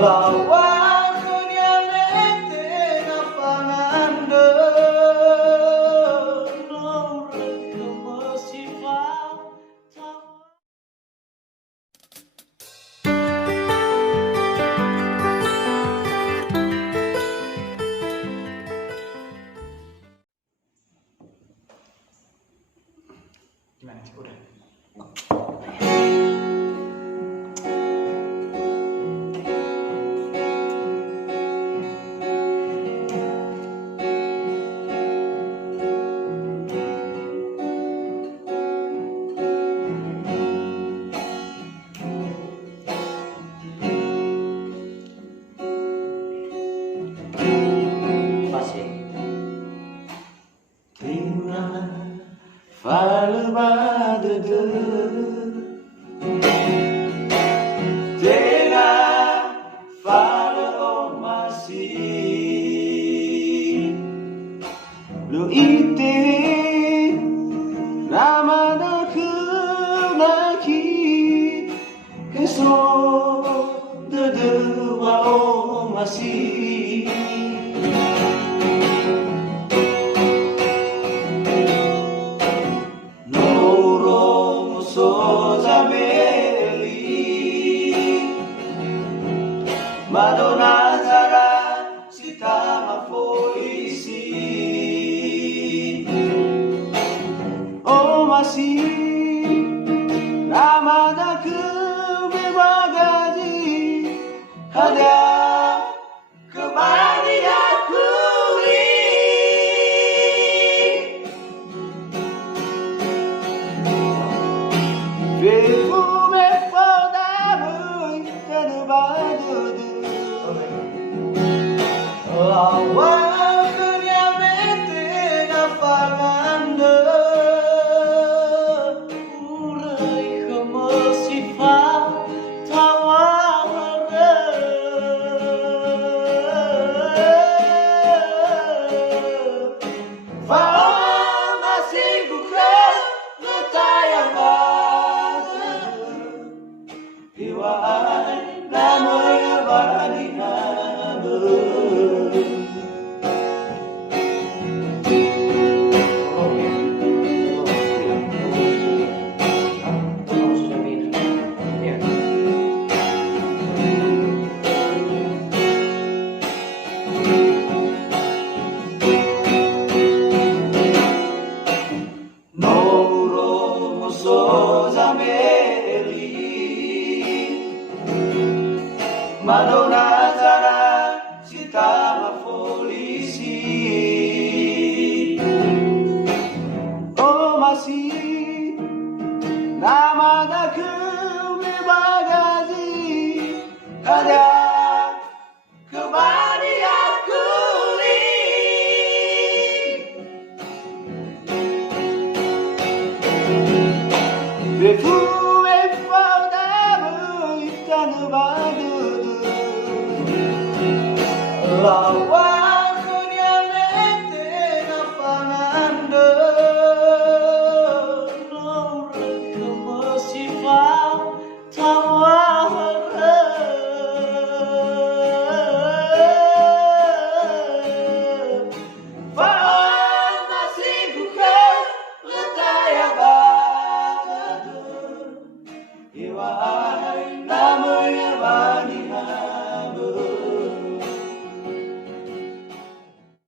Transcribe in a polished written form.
Gimana sih? Udah. Fale pas de deux, tega fale o masih, lu ite ramada kenaki, keso de dua o masih. Madonna sarà città ma polisi. Oh masih ramada kebagaji ada kebahagiaanku perfume podable terbadu. Awalnya apagando mulai kemusifan tawara Faham masih bukan letayang batu Iwai namanya badinabu. Madonna sarà città ma polisi. Oh masih ramada kebagaji ada kebahagiaanku Perfume podable tanubadu.